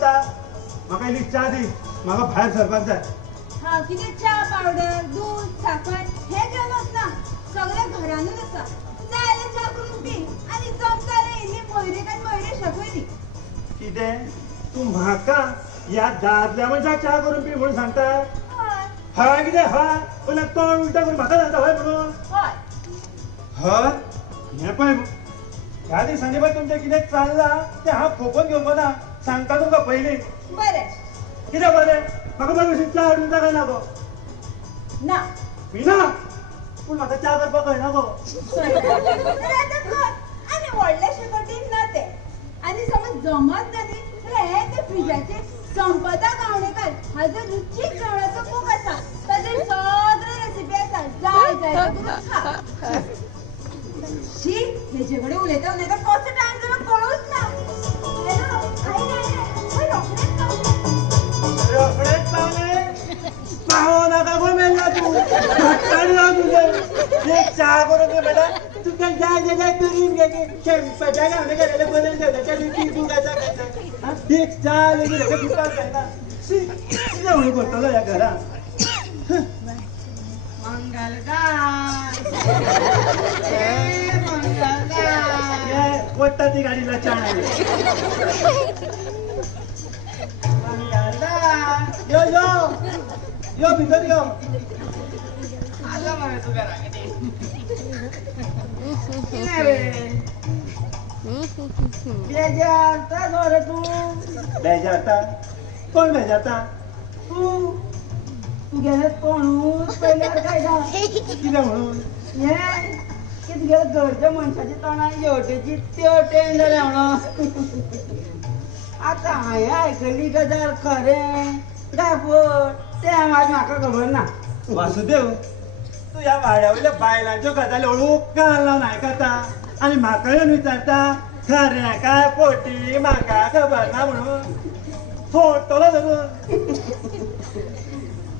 वता म्हाका इल्ली च्या दी म्हाका भायर सरपाक जाय हांव कितें च्या पावडर दूध साखर हे घेवन वचना सगळें घरानूच आसा जाय जाल्यार च्या करून पी आनी जमता जाल्यार इल्ली मोयरेक आनी मोयरे शकूय दी कितें तू म्हाका ह्या दादल्या मनशाक च्या करून पी म्हणून सांगता हय हय कितें हय पूण तोंड उलटा करून म्हाका सांगता हय म्हणून हय हय हें पळय ह्या दिसांनी पळय तुमचें कितें चल्लां तें हांव खोपोवन घेवंक ना सांगता तुमकां पयलीं बरें कितें बरें म्हाका बरें भशेन च्या हाडून दिता काय ना गो ना विना पूण म्हाका च्या करपाक कळना गो तर आतां कर आनी व्हडलेशे कठीण ना तें आनी समज जमत ना न्ही जाल्यार हे ते फ्रिजाचेर संपदा गावणेकार हाजो रुचीक जेवणाचो बूक आसा ताचेर सगळे रेसिपी आसा जाय जाय तो तुका खा शी हेजे कडेन उलयता उलयता कसो टायम जालो कळूच ना हॅलो आई रोखडेच पावले पावो नाका गो मेल्ला तू घट्टान राव तुझे एक च्या करून दे बेटा तुका जाय जाय जाय करून घे की शेंपच्या गावणे गेलेले बदल ठेवल्याच्या लिपी तू गायचा खायचा एक च्या लेगी हेका पिवपाक जायना शी कितें म्हणून करतलो ह्या घरान वता ती गाडीला च्या यो यो यो भितर यो आला मरे तू घरा किती रे बेजारता जोरे तू बेजारता कोण बेजारता तू तू गेले कोणूच पयल्यार काय ना कितें म्हणून हे कितें गेले घरच्या मनशाची तोंडां हेवटेची तेवटेन जाल्या म्हणून आतां हांवें आयकल्ली गजाल खरें काय फट तें म्हाका खबर ना वासुदेव तू ह्या वाड्यावयल्या बायलांच्यो गजाली हळूक कान लावन आयकता आनी म्हाका येवन विचारता खरें काय पोटी म्हाका खबर ना म्हणून फोडटलो धरून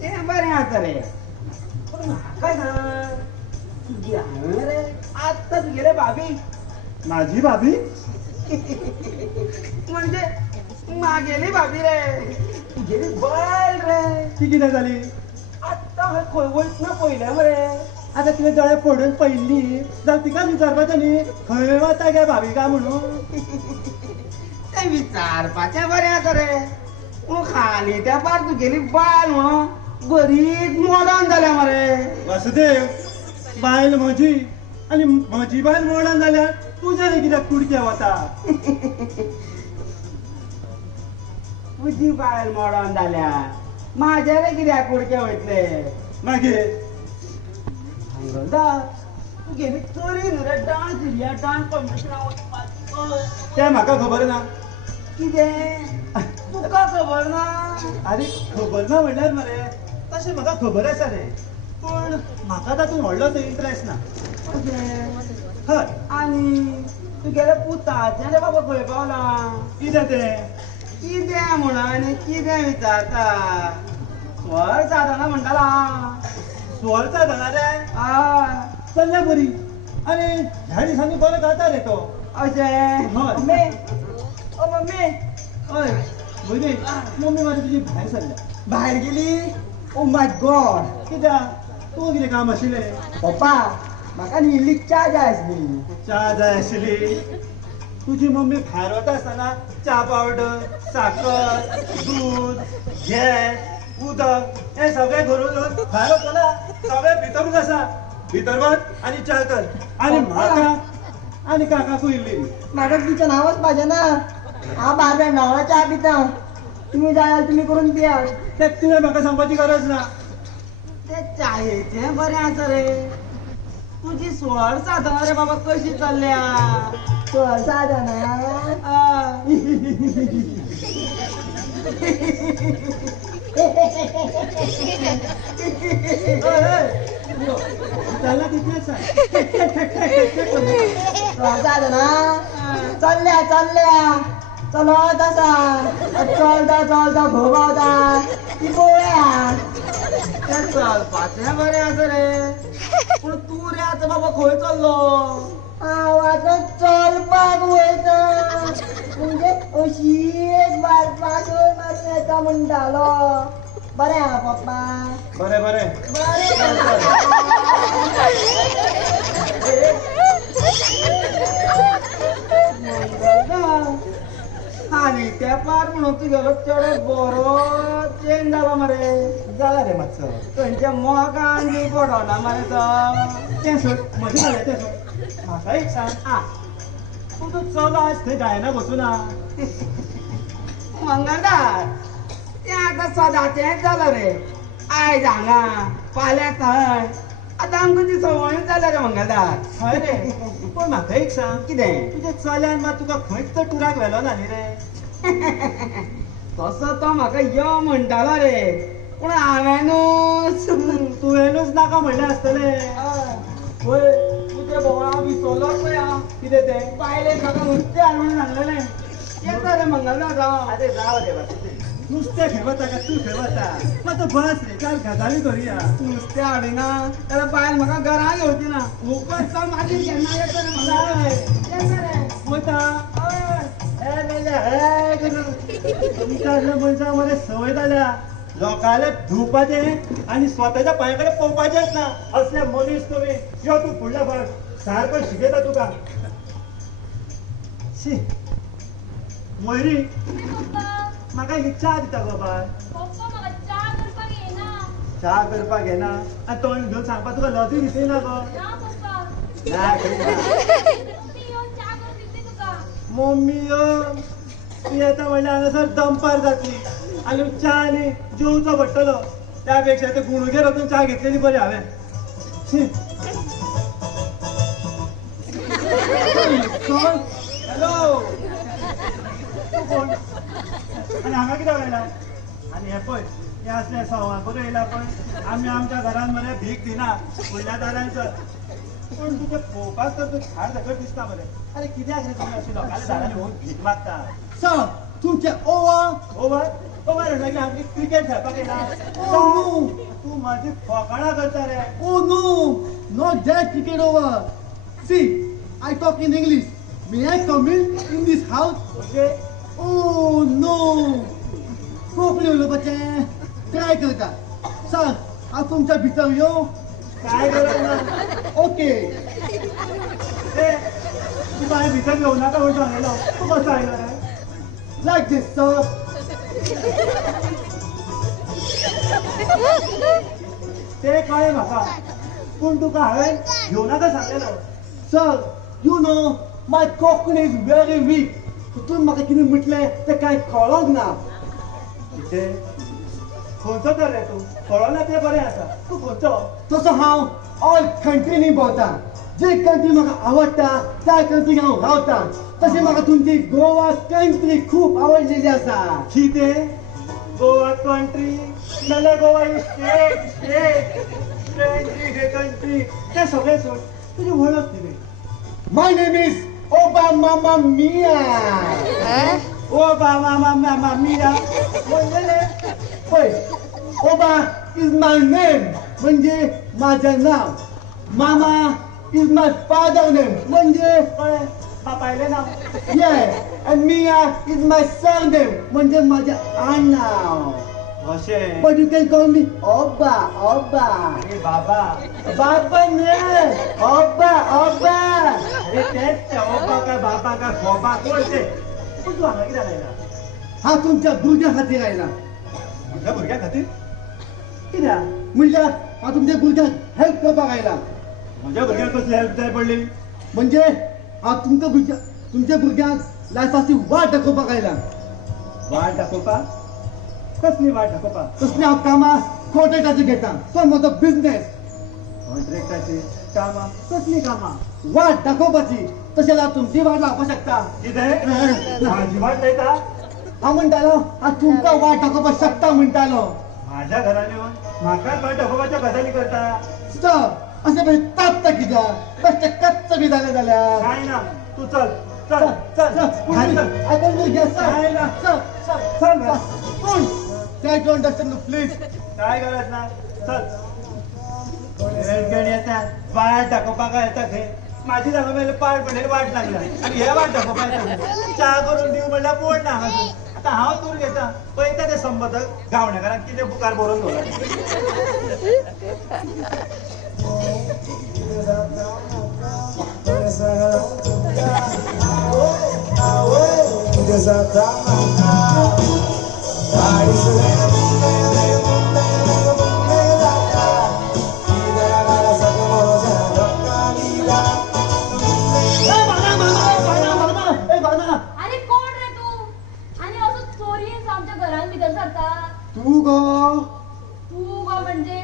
तें बरें आसा रे पूण म्हाका सांग तुजी हांवें रे आत्तां तुगेले भाभी माझी भाभी म्हणजे मागेली भाभी रे तुगेली बायल रे ती कितें जाली आत्तां हांव खंय वयतना पयलें मरे आतां तिने दोळे फोडून पयली जाल्यार तिका विचारपाचें न्ही खंय वता गे भाभी काय म्हणून तें विचारपाचें बरें आसा रे पूण खाली तेंपार तुगेली बायल म्हणून बरीच मॉडर्न जाल्या मरे वासुदेव बायल म्हजी आनी म्हजी बायल मॉडर्न जाल्यार तुज्या कित्याक कुडक्या वता तुजी बायल मॉडर्न जाल्या म्हाजे रे कित्याक कुडके वयतले मागीर हांगदा तुगेली चोरी न्हू रे डान्स दिल्या डान्स कॉम्पिटिशनाक वचपाक तें म्हाका खबर ना कितें तुका खबर ना आरे खबर ना म्हणल्यार मरे तशें म्हाका खबर आसा रे पूण म्हाका तातूंत व्हडलोसो इंट्रस्ट ना हय आनी तुगेले पुताचें रे बाबा खंय पावला कितें तें कितें म्हणून आनी कितें विचारता स्वर साधना म्हणटाला स्वर साधना रे हय चल्ल्या बरी आनी ह्या दिसांनी बरो गाता रे तो अशें हय. मम्मी ओ मम्मी हय बरी मम्मी म्हाजी तुजी भायर सरल्या भायर गेली ओ माय गॉड कित्याक तूं कितें काम आशिल्लें पप्पा म्हाका न्ही इल्ली च्या जाय आसली च्या जाय आशिल्ली तुजी मम्मी भायर वता आसतना च्या पावडर साखर दूध गॅस उदक हे सगळें घरून येवन भायर वतना सगळें भितरूच आसा भितर वच आनी च्या कर आनी म्हाका आनी काकाकू इल्ली म्हाका तिच्या नांवच पाहिजे ना हांव भायर न्हावळा च्या पिता तुमी जाय जाल्यार तुमी करून पिया तें तुवें म्हाका सांगपाची गरज ना ते चायेचें बरें आसा रे तुजी स्वर साधना रे बाबा कशी चल्ल्या स्वर साधना चला तितलेंच सांग स्वर साधना चल्ल्या चल्ल्या चलत आसा चलता चलता घोबावता ती पळोवया चलपाचें बरें आसा रे पूण तूं रे आतां बाबा खंय चल्लो हांव आतां चलपाक वयता म्हणजे अशी एक बारपास येता म्हणटालो बरें आहा पप्पा बरें बरें आनी तेंपार म्हणून तुगेलो चेडो बरो चेंज जालो मरे जाला रे मातसो खंयच्या मोगान बी पडना मरे तो तें सोड म्हजें जालें तें सोड म्हाका एक सांग तूं चलो आज थंय जायना बसूना मंगळदार तें आतां सदांचेंच जालां रे आयज हांगा फाल्यां थंय आतां आमकां ती संवयूच जाल्या रे मंगळदार हय रे पूण म्हाका एक सांग कितें तुज्या चल्यान मात तुका खंयच तर टुराक व्हेलो ना न्ही रे तसो तो म्हाका यो म्हणटालो रे पूण हांवेनूच तुवेंनूच नाका म्हणलें आसतलें पळय तुजे भोवळा विसरलोच पळय हांव कितें तें बायलेक म्हाका नुस्तें हाडून सांगलेलें येता रे मंगळदार हांव अरे जाव रे बाबा नुस्तें खेवता काय तूं खेवता मात बस रे काल गजाली करुया नुस्तें हाडिना जाल्यार बायल म्हाका घरा घेवची ना खूपच तो मागीर केन्ना येता रे मंगळदार येता रे वयता हे मेल्या हे करून तुमच्या मनशाक मरे संवय जाल्या लोकांले धुवपाचें आनी स्वताच्या पांया कडेन पळोवपाचेंच ना असले मनीस तुमी यो तूं फुडल्या फावट सारको शिकयता तुका शी मोयरी म्हाका एक च्या दिता गो बाय च्या करपाक येना आनी तोंड घेवन सांगपाक तुका लज दिसना गो ना मम्मी ती येता म्हणल्यार हांगासर दंपार जातली आनी च्या न्ही जेवचो पडटलो त्या पेक्षा ते गुणुगेर वचून च्या घेतलेली बरी हांवें हॅलो आनी हांगा कित्याक आयला आनी हे पळय हे असले सवां करून येयला पळय आमी आमच्या घरान मरे भीक दिना फुडल्या दारांचर पूण तुजें पळोवपाक तर तूं झाड सकट दिसता मरे अरे कित्याक रे तुमी अशी लोकांच्या दारांनी येवन भीक मागता सर तुमचे ओवर ओवर ओवर म्हणल्यार की आमची क्रिकेट खेळपाक येना नो तूं म्हाजी फकाणां करता रे oh no not that cricket over see I talk in English me I come in this house okay oh no Konkani उलोवपाचें ट्राय करता सर हांव तुमच्या भितर येवं काय गरज ना ओके ए तूं बाय भितर घेवं नाका म्हणून सांगलेलो तूं कसो आयलो रे लायक दिस सर ते कळ्ळें म्हाका पूण तुका हांवें घेवं नाका सांगलेलो sir you know my Konkani is very weak तुमी म्हाका कितें म्हटलें तें कांय कळोंक ना कितें खंयचो तर रे तूं कळना तें बरें आसा तूं खंयचो तसो हांव ऑल कंट्रीनी भोंवता जे कंट्री म्हाका आवडटा त्या कंट्रीक हांव रावता तशें म्हाका तुमची गोवा कंट्री खूब आवडलेली आसा कितें गोवा कंट्री नाल्यार गोवा ही स्टेट स्टेट कंट्री हे कंट्री तें सगळें सोड तुजी वळख कितें माय नेम इज ओबामा मिया ओ बाबा मामा मिया म्हणलेले पळय ओबा इज माय नेम म्हणजे माझं नाव मामा इज माय फादर नेम म्हणजे कळ्ळें बापायलें नांव ये अँड मिया इज माय सरनेम म्हणजे माझे आडनाव अशें But you can call me Oba, Oba. ए बाबा Baba ne, Oba, Oba. अरे तेच ते ओबा काय बाबा काय फोबा कोण ते पूण तूं हांगा कित्याक आयला हा तुमच्या भुरग्या खातीर आयला म्हज्या भुरग्या खातीर कित्याक म्हणजे हा तुमच्या भुरग्याक हेल्प करपाक आयला म्हज्या भुरग्यांक कसली हेल्प जाय पडली म्हणजे हा तुमच्या भुरग्यांक लायफाची वाट दाखोवपाक आयला वाट दाखोवपाक कसली वाट दाखोवपाक तसले हांव कामां कॉन्ट्रॅक्टाची घेता तो म्हजो बिझनेस कॉन्ट्रॅक्टाची कामां कसली कामां वाट दाखोवपाची तशें जाल्यार तुमची वाट लावपाक शकता कितें म्हाजी वाट लायता हांव म्हणटालो हांव तुमकां वाट दाखोवपाक शकता म्हणटालो म्हाज्या घरान येवन म्हाकाच वाट दाखोवपाच्यो गजाली करता सर अशें म्हणजे तापता कित्याक बेश्टें कच्च बी जालें जाल्यार काय ना तू चल चल चल घाल चल. I can do yes, sir. काय ना Sir, sir, चल sir. Don't. Try to understand, please. काय गरज ना चल येता वाट दाखोवपाक येता थंय माझी दाखोवपाक पाड पडलेली वाट लागल्या आणि हे वाट दाखोवपाक येता च्या करून दिव म्हणल्यार पोड ना हांगासून आता हांव दूर घेता पळयता ते संबंधक गावणेकारांक कितें बुकार बरोवन अरे कोण रे तू आणि असं चोरीस आमच्या घरान भितर सरता तू गो तू गो म्हणजे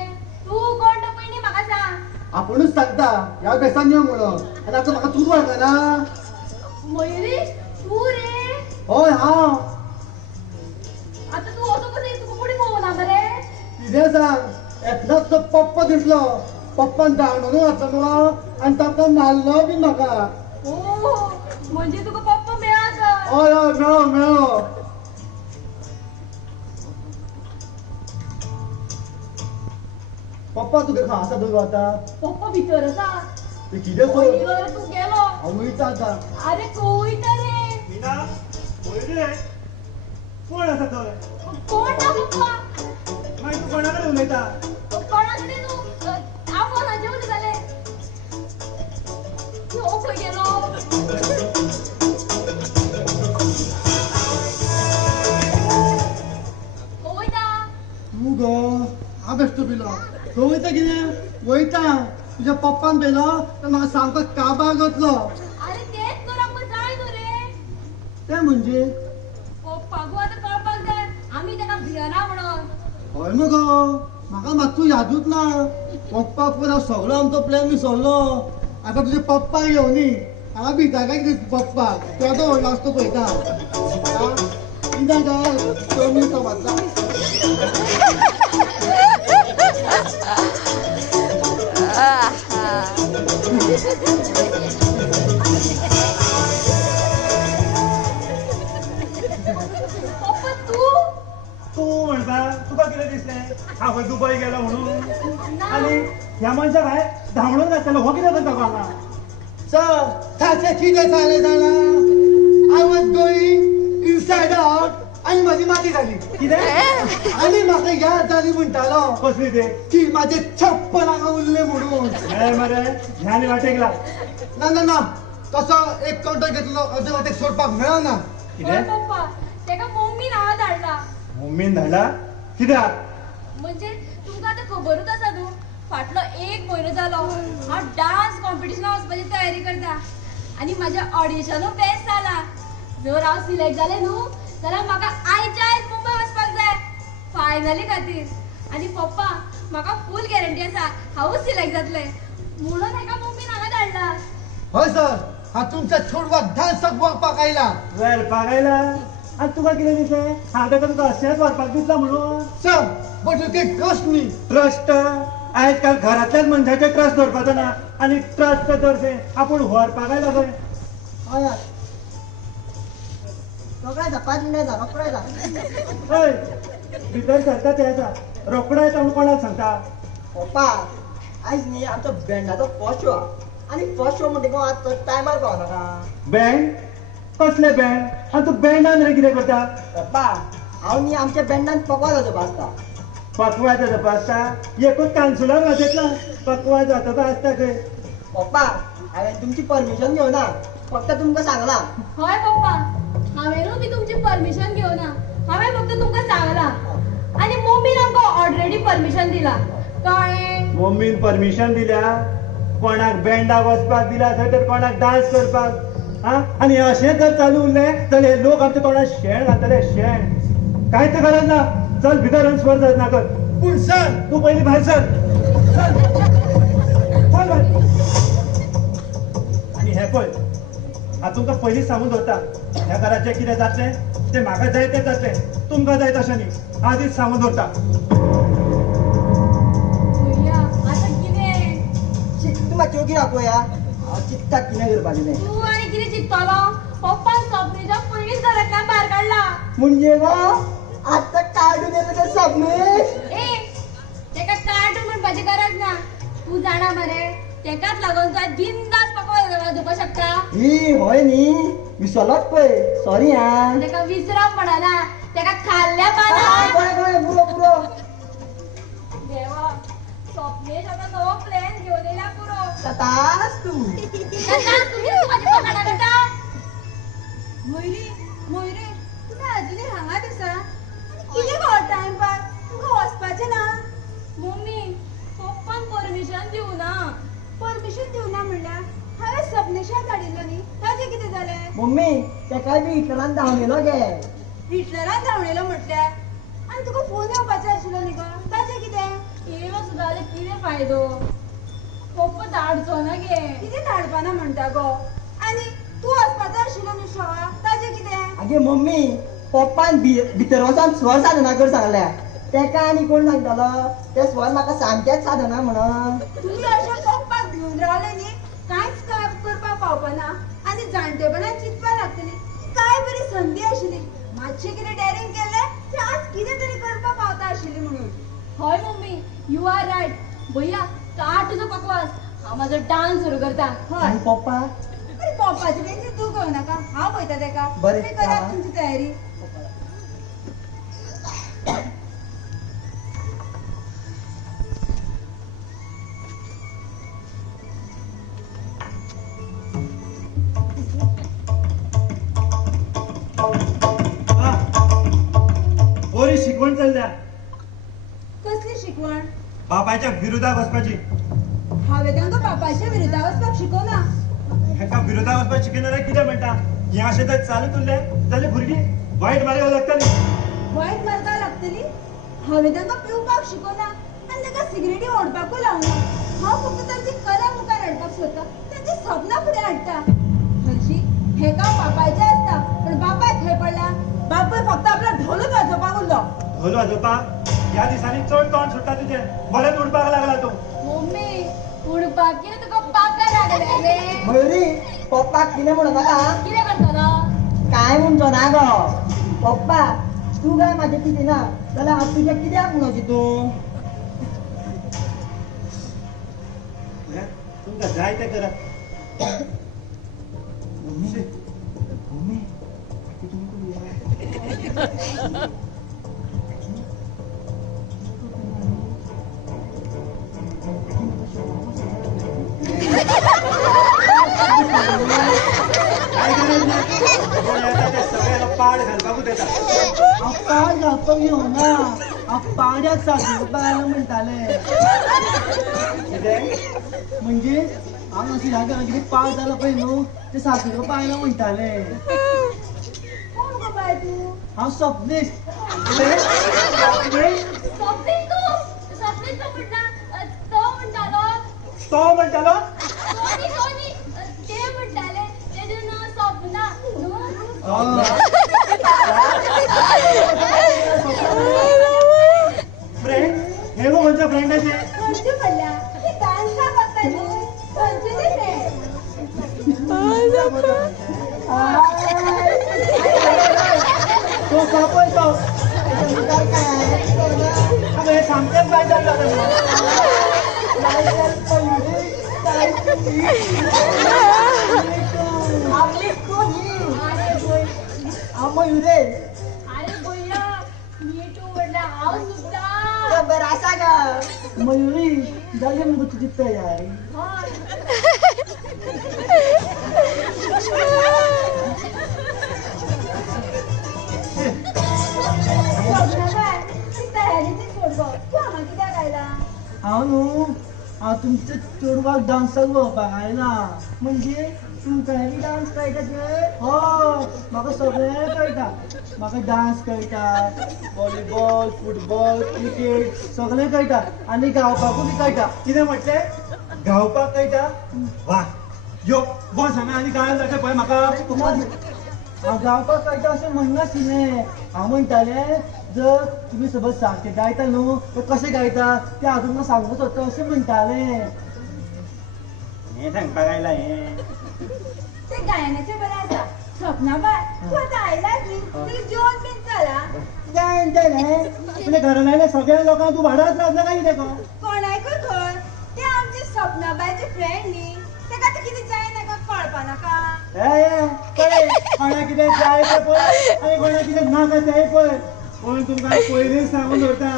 तू कोण तो पयलीं म्हाका सांग आपणच सांगता ह्या बेसान यो म्हणून आणि आता म्हाका तूच वळखना ना मयुरी तू रे हय हांव आता तू असं कसं तुका कोणी पळोवना मरे कितें सांग एकदाच तो पप्पा दिसलो पप्पान धांवडून घातलो आणि ताका मारलो बी म्हाका ओ म्हणजे तुका पप्पा मेळाचा हय हय मेळो मेळो पप्पा तुगे खा आसा तुजो आतां पप्पा भितर आसा ते कितें कोण पयलीं तू गेलो हांव वयता आतां अरे कोयता रे मीना पळय कोण आसा थंय कोण ना पप्पा मागीर तूं कोणा कडेन उलयता कोणाकडे तू हांव फोनाचेर उलयताले हो खंय गेलो वयता तू गो हांव बेश्टो पिलो खंय वयता कितें वयता तुज्या पप्पान पयलो तर म्हाका सामको काबार घातलो अरे तेच करप जाय न्हू रे तें म्हणजे पप्पाकू आतां कळपाक जाय आमी ताका भियना म्हणून हय मगो म्हाका मातसो यादूच ना पप्पाक पण हांव सगळो आमचो प्लॅन विसरलो आतां तुजे पप्पा येवं न्ही हांगा भिता काय कितें पप्पाक तो आतां व्हडलो आसतो पळयता कितें काय 2 मिनटां वाचला पप्पा तू तूं म्हणटा तुका कितें दिसलें हांव खंय दुबय गेलो म्हणून आनी ह्या मनशाक हांवें धांवडून घातलेलो हो कितें करता हांगा सर ताचें कितें जालें जाणा I was going inside out आनी म्हाजी माती जाली कितें आनी म्हाका याद जाली म्हणटालो कसली ते की म्हाजे छप्पन हांगा उरले म्हणून हे मरे ह्यानी वाटेक लाग ना ना ना तसो एक कावंटर घेतलो अर्दे वाटेक सोडपाक मेळना होय कितें पप्पा तेका मम्मीन हांव धाडला मम्मीन धाडला कित्याक म्हणजे तुमकां आतां खबरूच आसा न्हू फाटलो 1 म्हयनो जालो हांव डान्स कॉम्पिटिशनाक वचपाची तयारी करता आनी म्हाजें ऑडिशनूय बेस्ट जाला जर हांव सिलेक्ट जालें न्हू जाल्यार म्हाका आयच्या आयज मुंबय वचपाक जाय फायनली खातीर आनी पप्पा म्हाका फूल गॅरंटी आसा हांवूच सिलेक्ट जातलें म्हणून हेका मम्मीन हांगा धाडला हय सर हांव तुमच्या चेडवाक डान्साक व्हरपाक आयला व्हरपाक आयला आनी तुका कितें दिसलें हांव ताका तुका अशेंच व्हरपाक दिसला म्हणून sir but you can trust me trust आयज काल घरांतल्याच मनशाचे ट्रस्ट दवरपाचो ना आनी ट्रस्ट दरचे आपूण व्हरपाक आयला खंय हय सगळ्या जा 5 मिनिटां जा रोखडे जा हय भितर सरता ते आसा रोकडो येता म्हूण कोणाक सांगता पप्पा आयज न्ही आमच्या बँडाचो फर्स्ट शो आनी फर्स्ट शो म्हणटकीर आज टायमार पावनाका बँड कसले बँड आनी तूं बँडान रे कितें करता पप्पा हांव न्ही आमच्या बँडान पकवाज वाजोवपा आसता पकवाज जाता आसता एकूच कांसुलार वाजयतला पकवाज जाता आसता खंय पप्पा हांवें तुमची परमिशन घेवना फक्त तुमकां सांगलां हय पप्पा हांवेनूय बी तुमची परमिशन घेवना हांवें फक्त तुमकां सांगलां आनी मम्मीन आमकां ऑलरेडी परमिशन दिला कळ्ळें मम्मीन परमिशन दिल्या कोणाक बँडाक वचपाक दिला थंय तर कोणाक डान्स करपाक हा आनी अशें जर चालू उरलें जाल्यार हे लोक आमच्या तोंडात शेण घालतले शेण कांयच गरज ना चल भितर आनी स्वर जायत नाकत पूण सर तू पयलीं भायर सर चल चल भायर आनी हे पळय हांव तुमकां पयलींच सांगून दवरता ह्या घरात जें कितें जातलें तें म्हाका जाय तें जातलें तुमकां जाय तशें न्ही आदींच सांगून दवरता भुरग्या, आतां कितें तूं मातशी ओगी पळया हांव चित्ता कितें करपाचें तें तूं आनी कितें चिंततलो पप्पान सपनेच्या पयलींच घरांतल्यान भायर काडला म्हणजे गो आतां काडून येता तें सपनेश ए तेका कार्टून म्हणपाची गरज ना तू जाणा मरे तेकाच लागून तूं बिंदास पकवाज वाजोवपा शकता ही होय न्ही विसरलोच पळय सॉरी हा तेका विसरप म्हणना तेका खाल्ल्या पाना गोळे पुरो पुरो देवा स्वप्नेश आता नवो प्लॅन घेऊन येयला पुरो तास तू मोयरी मोयरी तुम्ही अजूनही हांगाच आसा कितें गो टाइमपास तुमकां वचपाचें ना मम्मी पप्पान परमिशन दिवना परमिशन दिवना म्हणल्यार हांवें सपनेशाक धाडिल्लो न्ही ताजें कितें जालें मम्मी तेकाय बी हिटलरान धांवलेलो गे हिटलरान धांवलेलो म्हटल्यार आनी तुका फोन येवपाचो आशिल्लो न्ही गो ताजें कितें येयलो सुद्दां जाल्यार कितें फायदो पप्पा धाडचो ना गे कितें धाडपाना म्हणटा गो आनी तूं वचपाचो आशिल्लो न्ही शॉप ताजें कितें आगे मम्मी पप्पान भितर वचोन स्वर साधना कर सांगल्या तेका आनी कोण सांगतलो ते स्वर म्हाका सामकेच साधना म्हणून तुमी अशें पप्पाक घेवन रावले न्ही कांयच करपाक पावपाना आनी जाणटेपणान चिंतपाक लागतली काय बरी संदी आशिल्ली मातशें कितें डेरिंग केलें तें आज कितें तरी करपाक पावता आशिल्ली म्हणून हय मम्मी यू आर रायट भैया काट तुजो पकवास हांव म्हाजो डान्स सुरू करता हय आनी पप्पा अरे पप्पाची टेन्शन तूं घेवं नाका हांव पळयता तेका बरें, तुमी करात हा. तुमची तयारी हा. बरी शिकवण चल्ल्या कसली शिकवण बापायच्या विरोधात वचपाची हांवें तांकां बापायच्या विरोधा वचपाक शिकोवना हेका विरोधात वचपाक शिकयणारे कितें म्हणटा हे अशें जर चालू उरलें जाल्यार भुरगीं वायट मार्गाक लागतली वायट मार्गाक लागतली हांवें तांकां पिवपाक शिकोवना आनी तांकां सिगरेटी ओडपाकूय लावना हांव फक्त तांची कला मुखार हाडपाक सोदता तांची सपनां फुडें हाडटा हरशी हे काम बापायचें आसता पण बापाय खंय पडला बापूय फक्त आपलो ढोलूच वाजोवपाक उरलो ढोल वाजोवपाक ह्या दिसांनी चड तोंड सुट्टा तुजें बरेंच उडपाक लागला तूं मम्मी उडपाक कितें तुका पाका लागले रे मयुरी पप्पाक कितें म्हणूं नाका कितें करतलो काय म्हणचो ना गो पप्पा तू काय माझे कितें ना जाल्यार हांव तुजें कित्याक म्हणोची तूं तुमकां जाय तें करा मम्मी मम्मी कितें करूया काय गरज ना कोण येता ते सगळ्याला पाड घालपाकूच येता पाड घालपाक येवना हांव पाड्याक सासुरपा आयलो म्हणटाले कितें म्हणजे हांव अशी ह्या कितें पाड जाला पळय न्हू ते सासुरपा आयलो म्हणटाले कोण गो बाय तू हांव स्वप्नेश स्वप्नील तो म्हणटा तो म्हणटालो तो म्हणटालो सोनी सोनी ते म्हणटाले तेजें नांव स्वप्ना फ्रेंड हे गो खंयच्या फ्रेंडाचे खंयचे म्हणल्या ती डान्साक वताली खंयचे ते तो सापय तो अगं हे सामकेच काय जाल्लं आपली कोणी मयुरे अरे बोलला मी तू म्हणला हांव सुद्धा बरं आसा ग मयुरी जाली मगो तुजी तयारी तयारीची सोड गो तू हांगा कित्याक आयला हांव न्हू हांव तुमच्या चेडवाक डान्साक भोंवपाक आयला म्हणजे तुमकांय बी डान्स कळटा ते हय म्हाका सगळें कळटा म्हाका डान्स कळटा व्हॉलीबॉल फुटबॉल क्रिकेट सगळें कळटा आनी गावपाकूय बी कळटा कितें म्हटलें गावपाक कळटा वा यो बस हांगा आनी गायब जाता पळय म्हाका हांव गावपाक कळटा अशें म्हणनाशिल्लें हांव म्हणटालें जर तुमी समज सारकें गायता न्हू तर कशें गायता तें हांव तुमकां सांगूंक सोदता अशें म्हणटालें हें सांगपाक आयला हें ते गायनाचें बरें आसा स्वप्ना बाय तू आतां आयलाच न्ही तुका जेवण बीन जाला गायन जालें तुज्या घरान आयल्या सगळ्या लोकांक तू भाडाच लागला काय कितें गो कोणाकूय खंय ते आमचे स्वप्नाबाईचे फ्रेंड न्ही तेका आतां कितें जायनाका नाका कोणा कितें जाय तें पळय आनी कोणा कितें नाका तेंय पळय पूण तुमकां पयलींच सांगून दवरता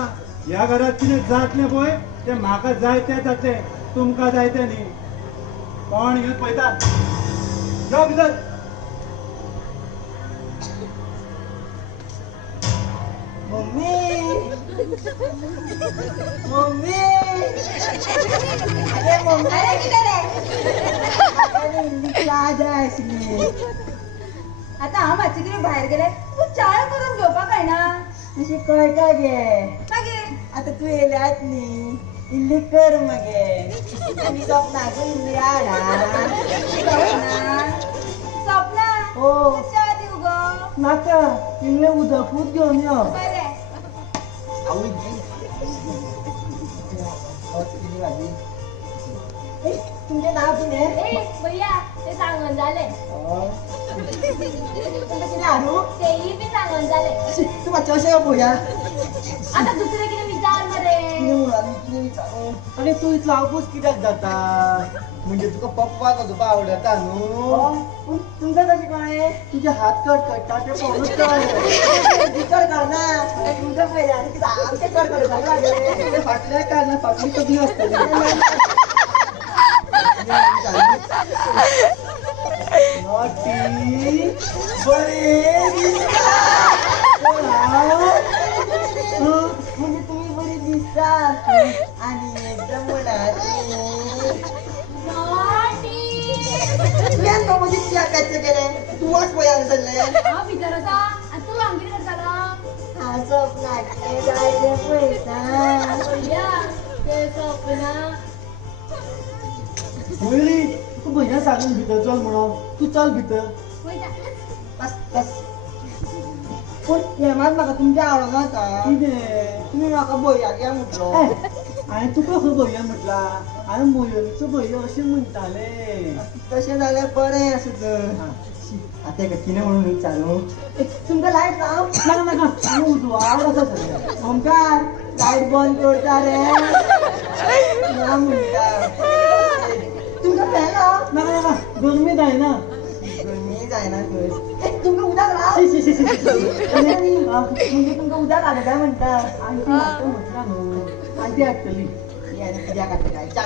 ह्या घरात कितें जातलें पळय तें म्हाका जाय तें जातलें तुमकां जाय तें न्ही कोण घेवन पळयता यो भितर मम्मी मम्मी अरे मम्मी अरे कितें रे अरे इल्ली च्या जाय आशिल्ली आता हांव मातशें कितें भायर गेलें तूं च्या करून घेवपाक कळना अशी कळटा गे मागीर आता तू येल्यात न्ही इल्ली कर मगे आनी सपनाक इल्ली हाडा सपना हो. च्या दिव गो नाका इल्लें उदकूच घेवन यो बरें तुमचें नांव कितें ए भैया ते सांगून झाले तुमचें कितें हाडू तेही बी सांगून झाले तूं मातशें अशें पळोवया आता दुसरे कितें विचार मरे कितें म्हणून कितें विचारूं आनी तूं इतलो आपूस कित्याक जाता म्हणजे तुका पप्पा तुका आवडटा न्हू पूण तुमकां कशें कळ्ळें तुजे हात कडकडटा ते पळोवनूच कळ्ळें भितर काडना तुमकां पळयलें आनी कितें आमचें कडकडटा लागलें फाटल्या काडना फाटली तकली आसतली नॉटी बरें दिसता म्हणजे तुम्ही बरी दिसता आणि एकदम तुवें तो म्हणजे त्या कशें केलें तूं वाच पळय जाल्लें हांव भितर आसा आनी तूं हांगा कितें करतालो हांव सपनाक जाय तें पळयता भैया ते सपना पयली तूं भैया सांगून भितर चल म्हणून तू चल भितर वयता बस बस पूण हें मात म्हाका तुमचें आवडना आसा कितें तुमी म्हाका भैयाक या म्हटलो हांवें तुका खंय भैया म्हटला हांवें मयुरीचो भैया अशें म्हणटाले तशें जाल्यार बरें आसा तर आतां हेका कितें म्हणून विचारूं तुमकां लायट लाव नाका नाका हांव उजवाड आसा सगळें ओमकार लायट बंद करता रे ना म्हणटा तुमकां फॅन लाव नाका नाका गरमी जायना गरमी जायना खंय तुमकां उदक लाव शी शी शी म्हणजे तुमकां उदक हाडटा काय म्हणटा आंटी हाडटा म्हटला न्हू आंटी हाडटली हे आनी कित्याक हाडटा काय च्या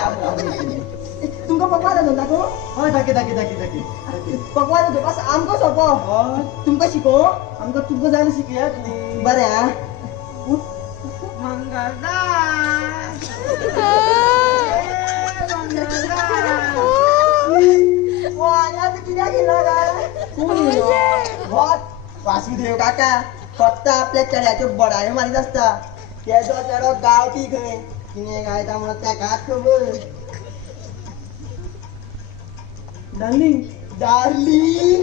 तुमकां पकवान दाखोवंक हय दाखय दाखय दाखय दाखय पकवान दाखोवपाक आमकां सोंपो हय तुमकां शिकोव आमकां तुका जाय जाल्यार शिकयात न्ही बरें आ कित्याक येयला काय वासुदेव काका फक्त आपल्या चेड्याच्यो बडायो मारीत आसता तेजो चेडो गांवठी खंय कितें गायता म्हणून तेकाच खबर डार्लिंग डार्लिंग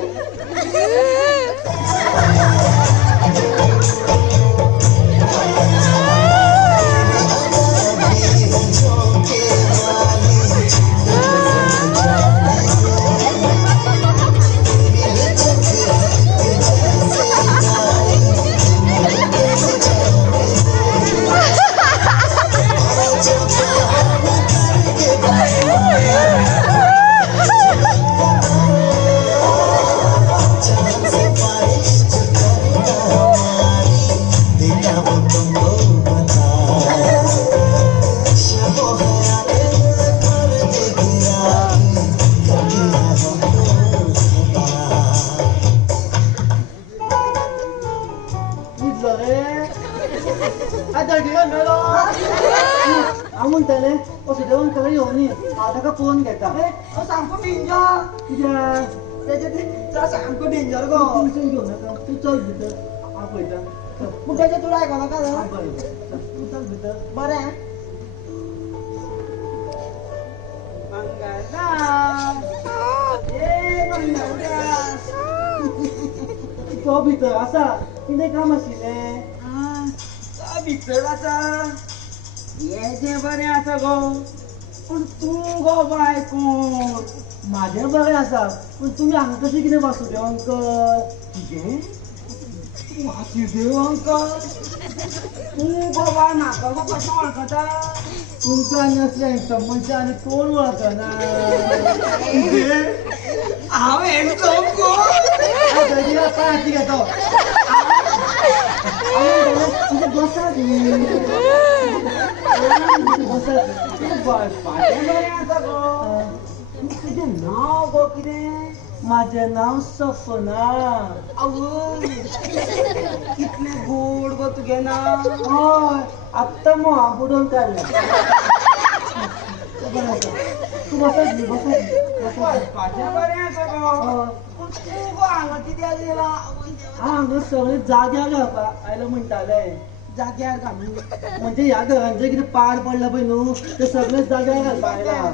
हांव म्हणटालें वसुदेवान खरें येवनी हांव ताका पळोवन घेता तो सामको डेंजर कित्याक तेजे सामको डेंजर गो टेन्शन घेवं नाका तूं चल भितर हांव पळयता पूण तेजे तुला आयकोनाका हांव पळयता तूं चल भितर बरें तो भितर आसा कितें काम आशिल्लें भितर आसा हे जें बरें आसा गो पूण तूं गो बायको म्हाजें बरें आसा पूण तुमी हांगा कशें कितें वासुदेव अंकल कितें वासुदेव अंकल तू बाबा नाका गो कसं ओळखता तुमचा आणि असल्या संबंध आणि कोण ओळखना हांव हँडसम गो पार्टी घेतो बसा पाट्या बरें आसा गो तुजें नांव गो कितें माझं नाव सपना आवय कितलें गोड गो तुगे नांव हय आत्ता मोहा बुडोवन काडला तू बसत पाट्या बरें आसा गो पूण तूं गो हांगा कित्याक येयला हांगा सगळे जाग्यार घालपाक आयलो म्हणटाले जाग्यार घालून म्हणजे ह्या घरान जे कितें पाड पडला पळय न्हू ते सगळे जाग्यार घालपाक आयला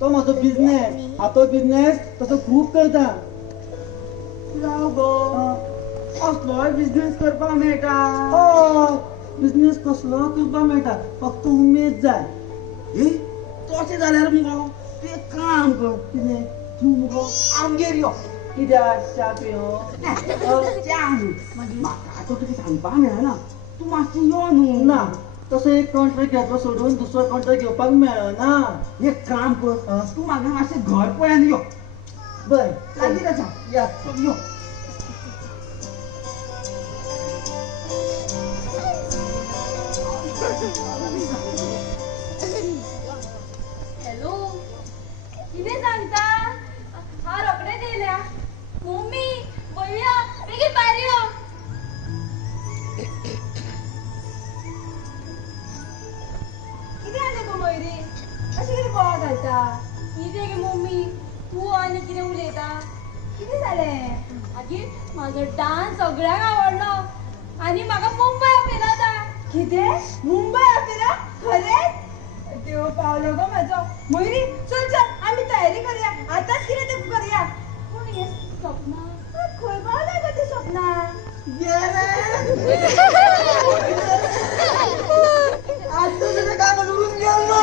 तो म्हजो बिझनेस तो बिझनेस तसो खूब करता राव गो असलोय बिझनेस करपाक मेळटा हय बिझनेस कसलो करपाक मेळटा फक्त उमेद जाय तशें जाल्यार मुगो तूं एक काम कर कितें तूं मुगो आमगेर यो कित्याक च्या पियो च्या म्हाका आतां तुका सांगपाक मेळना तूं मातशें यो न्हू ना तसो एक कॉन्ट्रॅक्ट घेतलो सोडून दुसरो कॉन्ट्रॅक्ट घेवपाक मेळना एक काम कर तूं म्हाका मातशें घर पळयान यो बरें लागीं आसा या यो हॅलो किती सांगता हा रोकडे गेल्या मम्मी भैया बेगीन भायर यो किती आले गो मयुरी अशी किती बोवाळ घालता कितें गे मम्मी तू आनी कितें उलयता किती जालें आगे म्हाजो डान्स सगळ्यांक आवडलो आनी म्हाका मुंबय आपयला जाय कितें मुंबई आपल्याला खरेंच देव पावलो गो म्हाजो मयुरी चल चल आम्ही तयारी करूया आताच कितें ते करूया पूण हें सपना खंय पावलें गो ते स्वप्ना आज तुझे काम उरून गेलो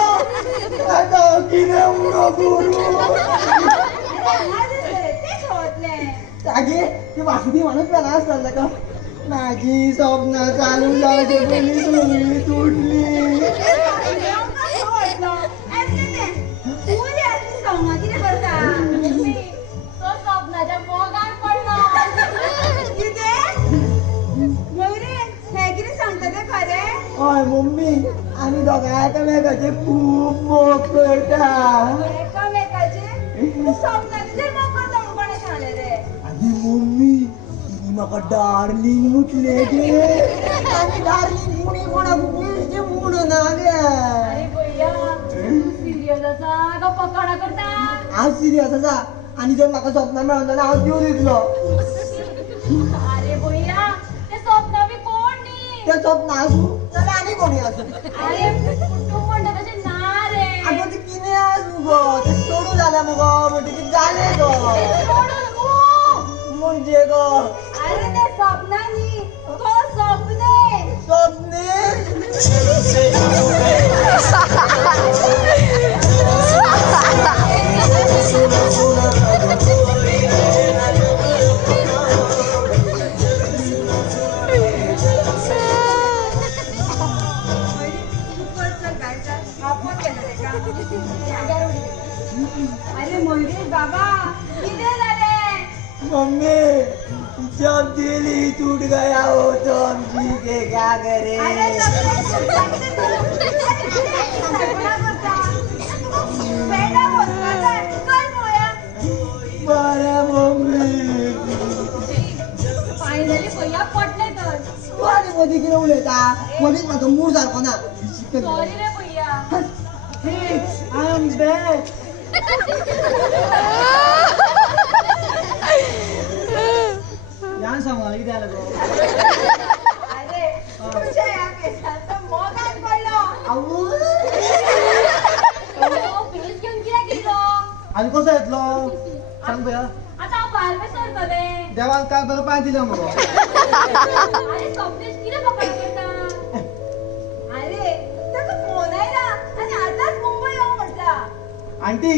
आता कितें उडो करू अरे हा दिस बरें तेच हवतलें जागे ती वासुदी माणूस वेगळा आसतालो का माझी स्वप्न चालू जावचे पयलीं सगळी तुटली मम्मी तो सपनाच्या मोगान पडलो हय मम्मी आमी दोगांय एकामेकाचे खूब मोग करता आनी मम्मी तिणी म्हाका डार्लिंग म्हटले गे आनी डार्लिंग मुणी कोणाक मेळचे म्हणना गे अरे भैया तू सिरियस आसा का पकडा करता हांव सिरियस आसा आनी जर म्हाका स्वप्न मेळना जाल्यार हांव जीव दितलो अरे भैया ते स्वप्न बी कोण न्ही तें स्वप्न आसूं जाल्यार आनी कोणी आसूं अरे तू म्हणटा तशें ना रे आगो ती कितें आसूं गो तें सोडूं जालें मुगो म्हणटकीर जालें गो सोडून तू म्हणजे गो अरे ते स्वप्न न्ही तो स्वप्ने स्वप्ने अरे मयुरी बाबा किती झाले मम्मी जब दिली टूट गया हो तो हम जी के क्या करे अरे बरे मम्मी फायनली भैया पटले तर तू आनी मदीं कितें उलयता मदींच म्हाजो मूड सारको ना सॉरी रे भैया आय एम बॅक यान सांगला कितें जालें गो अरे तुझ्या या केसांचा मोगान पडलो फेस घेऊन कित्याक गेलो आनी कसो येतलो सांग पया आता हांव भायर बी सरतले देवान काय बरं पांय दिलं मगो अरे स्वप्नेश कितें पकड करता अरे ताका फोन आयला आणि आताच मुंबई येऊ म्हटला आंटी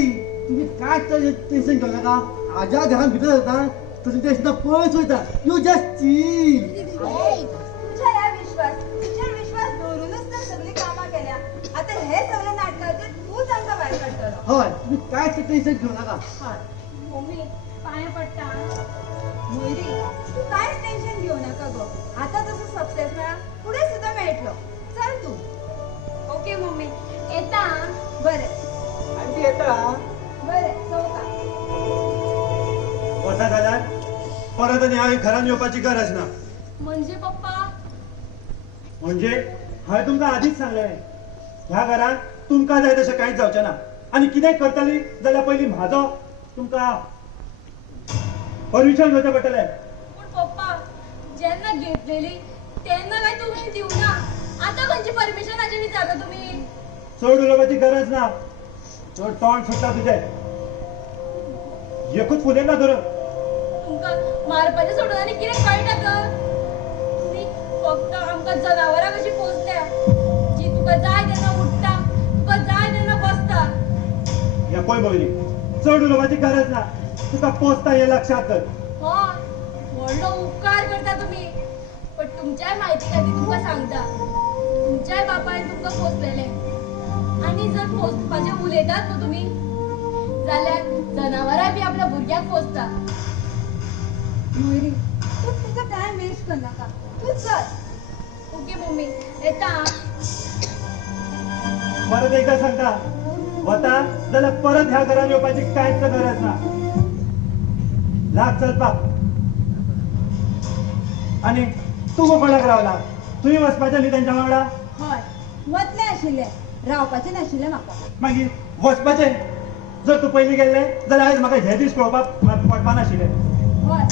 तुम्ही काय टेन्शन घेऊ नका आज्या घरान भितर येता तसं टेन्शन पळयच वयता यू जस्ट करचील. तुझ्या या तुझ्यावर विश्वास धरूनच तर सगळी कामं केल्या. आता हे सगळं नाटकाचे तूच आमका बाहेर काढतलो. होय तुम्ही काय टेन्शन घेऊ नका. मम्मी पाया पडता. मोयरी तू कायच टेन्शन घेऊ नका गो. आता तसं सक्सेस मिळा पुढे सुद्धा मिळतलो. चल तू. ओके मम्मी येता. बरं आणि येता बरं चौका. वसा झाला परत आणि हांवें घरान येवपाची गरज ना. म्हणजे पप्पा म्हणजे हांवें तुमकां आदींच सांगलें ह्या घरान तुमकां जाय तशें कांयच जावचें ना. आनी कितें करतली जाल्यार पयलीं म्हाजो तुमकां परमिशन घेवचें पडटलें. पण पप्पा जेन्ना घेतलेली तेन्ना काय तुम्ही दिव ना. आता खंयची परमिशन हाची विचारता तुम्ही. चड उलोवपाची गरज ना. चड तोंड सुटता तुजें. एकूच फुलें ना धरून. तुमकां मारपाचें सोडून आनी कितें कळटा तर. तुम्ही फक्त आमकां जनावरां कशी पोसल्या जी तुका जाय तेन्ना उठता तुका जाय तेन्ना बसता. हे पळय मोहिनी चड उलोवपाची गरज ना. तुका पोसता हें लक्षात कर. हय व्हडलो उपकार करता तुम्ही. पण तुमच्याय म्हायती खातीर तुमकां सांगता तुमच्याय बापायन तुमकां पोसलेले. आनी जर पोसपाचें उलयतात न्हू तुमी जाल्यार जनावरां बी आपल्या भुरग्याक पोसता. मोयरी तू तुझा टाइम वेस्ट कर नका. तू चल. ओके मम्मी येता. परत एकदा सांगता वता जाल्यार परत ह्या घरान येवपाची कांयच गरज ना. लाग चलपाक. आनी तूं कोणाक रावला. तुवें वचपाचें न्ही तेंच्या वांगडा. हय वतले आशिल्ले रावपाचें नाशिल्लें म्हाका. मागीर वचपाचें. जर तूं पयलीं गेल्लें जाल्यार आयज म्हाका हे दीस पळोवपाक पडपा नाशिल्लें. हय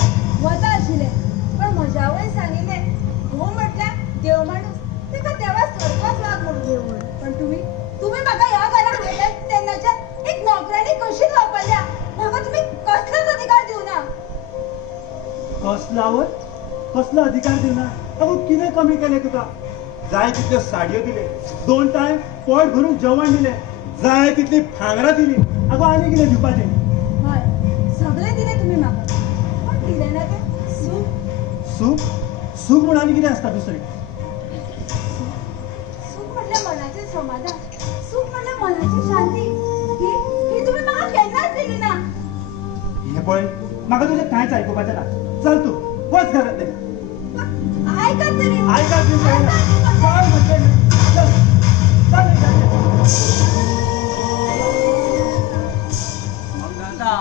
वता आशिल्लें पण म्हज्या आवयन सांगिल्लें घोव म्हटल्यार देव माणूस ताका देवाक सरपाच वाग म्हणून देव म्हणून. पण तुम्ही म्हाका ह्या घराक हाडल्यात तेन्नाच्या एक नोकरांनी कशीच वापरल्या. म्हाका तुम्ही कसलोच अधिकार दिवना. कसलो अधिकार दिवना. अगो कितें कमी केलें तुका. जाय तितल्यो साडयो दिले. 2 टायम पोट भरून जेवण दिलें. जाय तितली भांगरां दिली. अगो आनी कितें दिवपाचें. हय सगळें दिलें तुमी म्हाका पण दिलें ना तें सूख. सूख म्हूण आनी कितें आसता दुसरें. सूख म्हटल्यार मनाचें समाधान. सूख म्हटल्यार मनाची शांती. ही तुम्ही म्हाका केन्नाच दिली ना. हे पळय म्हाका तुजें कांयच आयकुपाचें ना. चल तूं वच घरांतलें. आयकात तरी. आयकात बी जायना. चल म्हणटलें न्ही. चल चल घरांतलें. मंगलता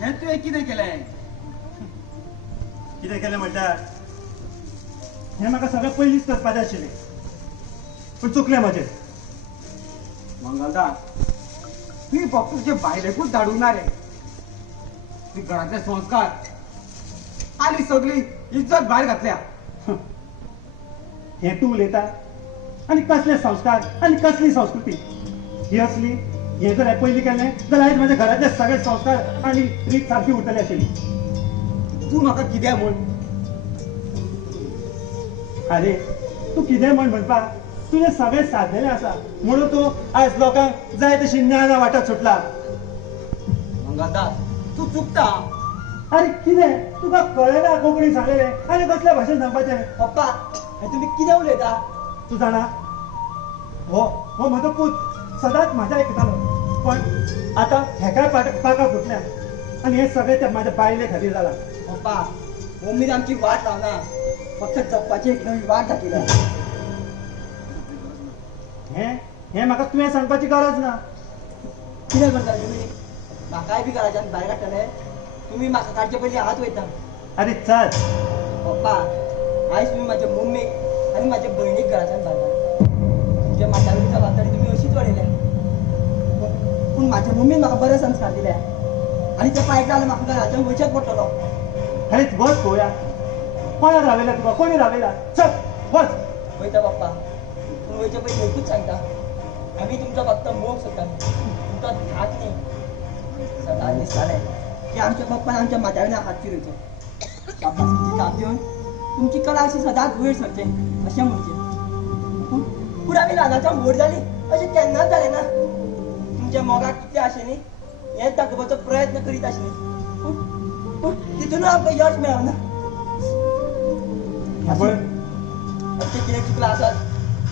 हे तुवें कितें केलें. कितें केलें म्हणल्यार हें म्हाका सगळें पयलींच करपाचें आशिल्लें पूण चुकलें म्हजें. मंगलता तुवें फक्त तुजे बायलेकूच धाडूंक ना रे. ती घरातले संस्कार आनी सगळी इज्जत भायर घातल्या. हें तूं उलयता. आनी कसले संस्कार आनी कसली संस्कृती ही असली. हें जर हांवें पयलीं केलें जाल्यार आयज म्हाज्या घरांतले सगळे संस्कार आनी रीत सारकी उरतली आशिल्ली. तूं म्हाका कितें म्हूण. अरे तूं कितें म्हण म्हणपाक तुजें सगळें साधलेलें आसा म्हणून तूं आयज लोकांक जाय तशी ज्ञाना वाटत सुटला. मंगलता तूं चुकता. अरे कितें तुका कळना कोंकणी सांगलेलें आनी कसल्या भाशेन सांगपाचें. पप्पा हे तुमी कितें उलयता. तूं जाणा हो म्हजो पूत सदांच म्हाज्या आयकतालो पण आतां हेकाय पाकां फुटल्या आनी हें सगळें त्या म्हाज्या बायले खातीर जालां. पप्पा मम्मीन आमची वाट लावना. फक्त जगपाची एक नवी वाट दाखयल्या. हें म्हाका तुवें सांगपाची गरज ना. कितें करता तुमी. म्हाकाय बी घराच्यान भायर काडटले. तुमी म्हाका काडचे पयलीं हात वयता. अरे चल. पप्पा आयज तुमी म्हाज्या मम्मीक आनी म्हाज्या भयणीक घराच्यान भायर काडला. तुमच्या माथ्यावयली जबाबदारी तुमी अशीच वाडयल्या. पूण म्हाज्या मम्मीन म्हाका बरे संस्कार दिले आनी ते पायक जाल्यार म्हाका घराच्यान वयचेच पडटलो. अरे वच पळोवया कोणाक रावयला तुका. कोणी रावयला. चल वच. वयता पप्पा पूण वयचे पयलीं एकूच सांगता आमी तुमचो फक्त मोग सोदताले तुमचो हात न्ही. सदांच दिसतालें की आमच्या पप्पान आमच्या माथ्यावयल्यान हात फिरयचो. शाबासकीची थाप दिवन तुमची कला अशी सदांच वयर सरचें अशें म्हणचें. पूण आमी ल्हानाच्यान व्हड जालीं अशें केन्नाच जालें ना. तुमच्या मोगाक कितलें आशें न्ही हें दाखोवपाचो प्रयत्न करीत आशिल्लीं पूण तितूनय आमकां यश मेळना. ते कितें चुकला आसत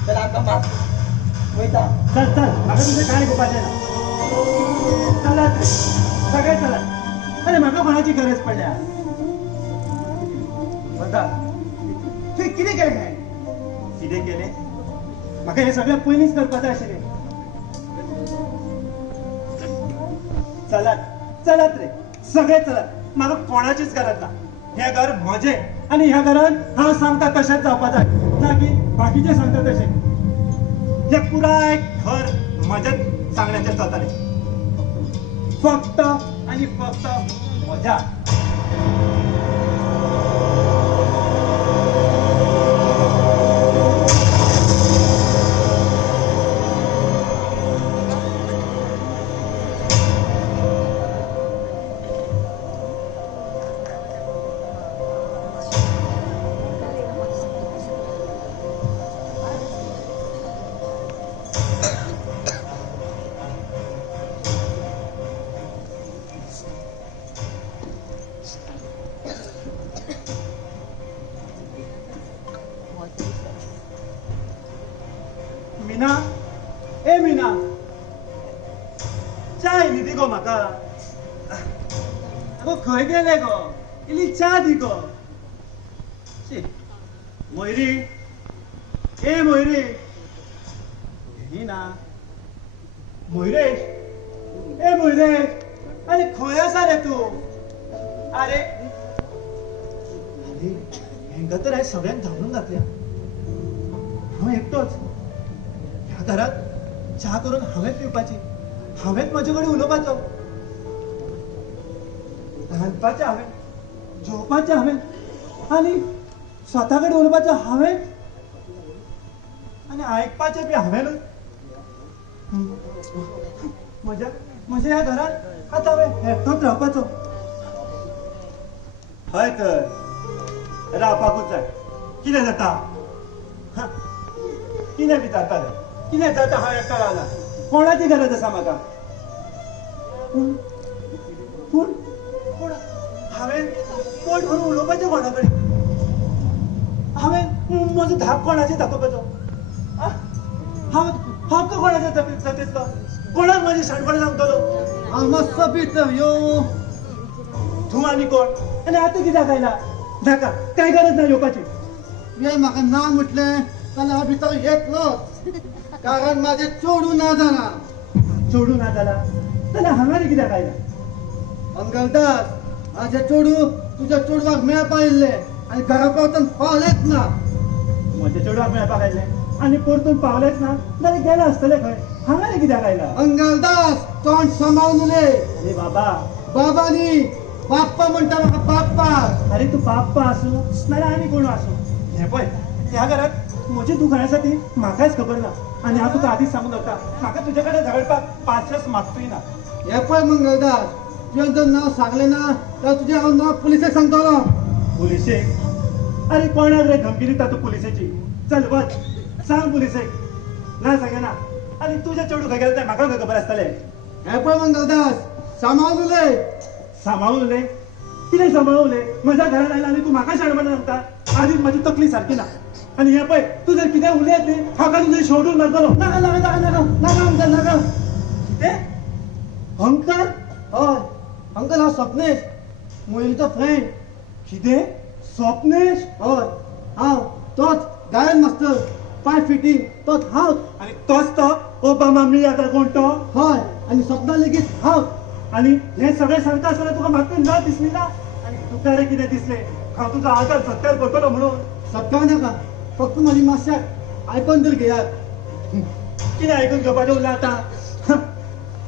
जाल्यार आमकां माफ वयता चल चल म्हाका तुजें कांय घेवपाचें ना चलात रे सगळे चलात अरे म्हाका कोणाची गरज पडल्या बघा तुवें कितें केलें हें कितें केलें म्हाका हें सगळें पयलींच करपाचें आशिल्लें चलात चलात रे सगळे चलात म्हाका कोणाचीच गरज ना हें घर म्हजें आनी ह्या घरान हांव सांगता तशेंच जावपा जाय ना की बाकीचे सांगता तशें हे पुराय घर म्हजेच सांगण्याचें जातालें फक्त आनी फक्त म्हज्या मीना ए मीना चाय न्ही दी गो म्हाका गो खंय गेले गो इल्ली च्या दी गो शी मोयरी ए मोयरी ही ना मोयरेश ए मोयरेश अरे खंय आसा रे तूं अरे अरे हेंका तर आयज सगळ्यांक धांवून घातल्या हांव एकटोच ह्या घरात च्या करून हांवें पिवपाची हांवेंच म्हजे कडेन उलोवपाचो रांदपाचें हांवें जेवपाचें हांवें आनी स्वता कडेन उलोवपाचें हांवें आनी आयकपाचें बी हांवेंच म्हज्या ह्या घरात आतां हांवें एकटोच रावपाचो हय तर रावपाकूच जाय कितें जाता हा, कितें विचारताले कितें जाता हांव एकटो रावला कोणाची गरज आसा म्हाका पूण पूण पूण हांवें पोट भरून उलोवपाचें कोणा कडेन हांवें म्हजो धाक कोणाचेर दाखोवपाचो हांव तो कोणाचेर जातलो कोणाक म्हाजी शाणपणां सांगतलो हांव मातसो भितर यो तूं आनी कोण आनी आतां कित्याक आयला नाका कांय गरज ना येवपाची तुवें म्हाका ना म्हटलें जाल्यार हांव भितर येतलोच कारण म्हाजें चोडू ना जालां सोडून ना जाला जाल्यार हांगा रे कित्याक आयला अंगलदास म्हाजें चोडू तुज्या चोडवाक मेळपा येयल्लें आनी घरा पावतना पावलेंच ना म्हज्या चेडवाक मेळपाक आयलें आनी परतून पावलेंच ना जाल्यार गेले आसतले खंय हांगा रे कित्याक आयला अंगलदास तोंड सांबाळून उलय अरे बाबा बाबा न्ही बाप्पा म्हणटा म्हाका बाप्पा अरे तू बाप्पा आसूं नाल्यार आनी कोण आसूं हे पळय ह्या घरात म्हजी दुकान आसा ती म्हाकाच खबर ना आनी हांव तुका आदींच सांगून दवरता म्हाका तुजे कडेन झगडपाक पांचशेच मागतूय ना हे पळय मंगलदास तुवें जर नांव सांगलें ना जाल्यार तुजें हांव नांव पुलिसेक सांगतलो पुलिशेक अरे कोणाक रे धमकी दिता तूं पुलिसेची चल वच सांग पुलिसेक ना सांगना आनी तुजें चेडूं खंय गेलें तें म्हाका खंय खबर आसतलें हे पळय मंगलदास सांबाळून उलय सांबाळून उलय कितें सांबाळून उलय म्हज्या घरान आयला आनी तूं म्हाका शाणपणां सांगता आदींच म्हाजी तकली सारकी ना आनी हें पळय तूं जर कितें उलयत न्ही हाका तुजें सोडून मारतलो नाका नाका नाका नाका नाका अंकल नाका कितें अंकल हय अंकल हांव स्वप्नेश मोहिनीचो फ्रेंड कितें स्वप्नेश हय हांव तोच गायन मास्टर पाय फिटींग तोच हांव आनी तोच तो ओबामा मी आतां कोण तो हय आनी स्वप्ना लेगीत हांव आनी हें सगळें सांगता आसतना तुका म्हाका न दिसली ना आनी तुका रे कितें दिसलें हांव तुजो आदर सत्कार करतलो म्हणून सत्कार नाका फक्त म्हाजी मातशाक आयकोन तर घेयात कितें आयकून घेवपाचें उरलां आतां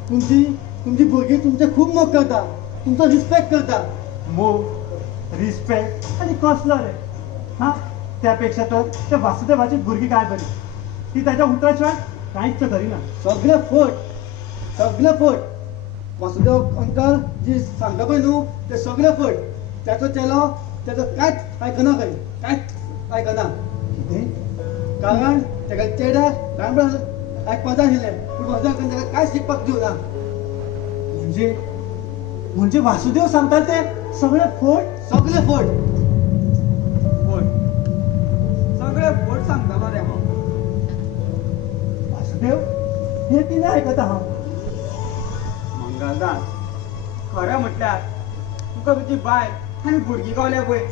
तुमची भुरगीं तुमचे खूब मोग करता तुमचो रिस्पेक्ट करता मोग रिस्पेक्ट आनी कसलो रे हा त्यापेक्षा तर त्या वासुदेवाची भुरगी काय बरी ती त्याच्या उतराशिवाय कांयच करिना सगळे फट वासुदेव अंकल जी सांगता पळय न्हू ते सगळे फट त्याचो चेलो तेजो कांयच आयकना खंय कांयच आयकना कितें कारण तेका चेड्याक ल्हानपणांत आयकपा जाय आशिल्लें पूण वासुदेव तेका कांयच शिकपाक दिवना म्हणजे वासुदेव सांगता ते सगळे फोड सगळे फट हे तिने ऐकत आहा मंगलदास खरें म्हटल्यार तुका तुजी बाय आनी भुरगीं गावल्या पळय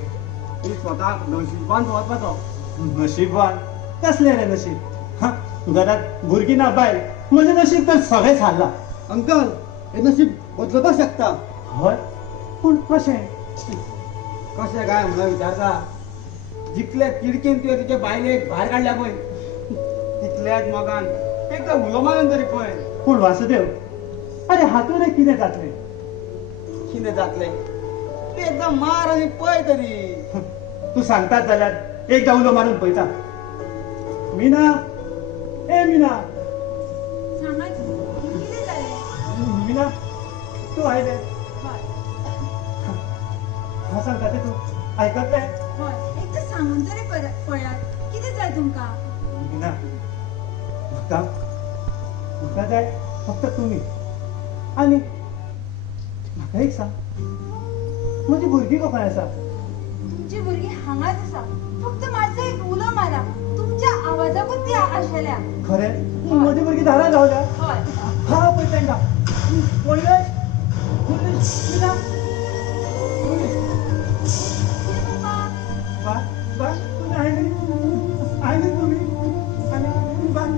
ती स्वताक नशिबान वचपाचो नशीबवान कसले रे नशीब हा घरात भुरगीं ना बायल म्हणजे नशीब तर सगळें हारला अंकल हे नशीब बदलपाक शकता हय पूण कशें कशें काय म्हणून विचारता जितले तिडकीन तुवें तुजे बायलेक भायर काडल्या पळय तितल्याच मोगान एकदां उलो मारून तरी पळय पूण वासुदेव अरे हातून रे कितें जातलें कितें जातलें तूं एकदां मार आनी पळय तरी तू सांगतात जाल्यार एकदा उलो मारून पळयता मीना ए मीना सांगात किती झाले मीना तू आयले हय हा सांगता ते तू ऐकतले हय एकदा सांगून तरी पळयात किती जाय तुमका मीना म्हाका जाय फक्त तुमी आनी म्हाका एक सांग म्हजी भुरगीं कोण आसा तुमची भुरगीं हांगाच आसा फक्त मातसो एक उलो मारा तुमच्या आवाजाकूच ती आशेल्या खरें म्हजी भुरगीं दारां रावल्या हय हा पळय तांकां पळयले मीना बाय बाय तुम्ही आयली तुम्ही आणि बाय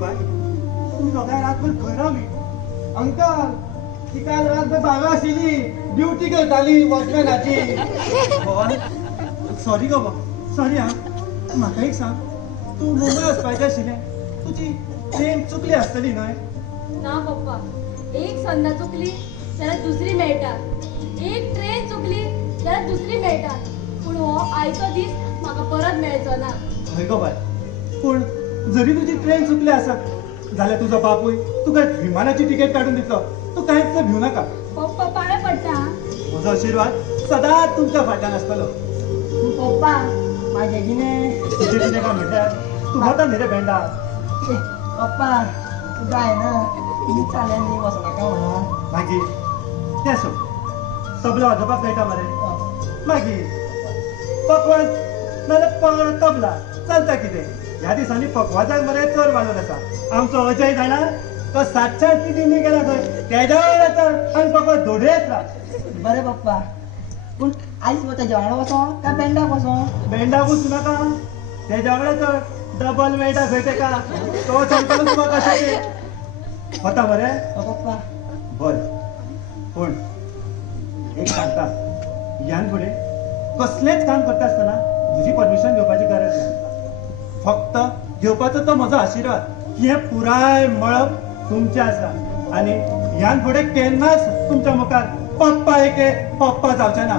बाय तुम्ही दोघांय रातभर खंय रावली अंकल ती काल रातभर बागा आशिल्ली ड्युटी करताली वॉचमॅनाची सॉरी गो सॉरी हा म्हाका एक सांग तू मुंबय वचपाचें आशिल्लें तुजी ट्रेन चुकली आसतली न्हय ना पप्पा एक संदा चुकली जाल्यार दुसरी मेळटा एक ट्रेन चुकली जाल्यार दुसरी मेळटा पूण हो आयचो दीस म्हाका परत मेळचो ना हय गो बाय पूण जरी तुजी ट्रेन चुकली आसत जाल्यार तुजो बापूय तुका विमानाची तिकेट काडून दितलो तू कांयच भिवू नाका पप्पा पाळ्या पडटा म्हजो आशिर्वाद सदांच तुमच्या फाटल्यान आसतलो पप्पा माझे जिने तुजें कितें काय म्हटल्यार तू वता न्ही रे भेंडा पप्पा तुका आहे ना तुम्ही चाल्यांनी वचो नाका म्हणून मागीर तें सोड तबला वाजोवपाक कळटा मरे मागीर पकवाज नाल्यार तबला चलता कितें ह्या दिसांनी पकवाजाक मरे चड वालोर आसा आमचो अजय जाणा तो 700 तिटींनी गेला थंय तेज्या वांगडा तर आनी पकवाज धोडयत राव बरें पप्पा पूण आयज वता जेवणाक वचो काय बँडाक वचो भेंडाक वचूं नाका तेज्या वांगडा तर डबल मेळटा खंय तेका तो सांगतलो तुका कशें तें वता मरे पप्पा बरें पूण एक सांगता ह्यान फुडें कसलेंच काम करता आसतना म्हजी परमिशन घेवपाची गरज ना फक्त घेवपाचो तो म्हजो आशिर्वाद हें पुराय मळब तुमचें आसा आनी ह्यान फुडें केन्नाच तुमच्या मुखार पप्पा जावचें ना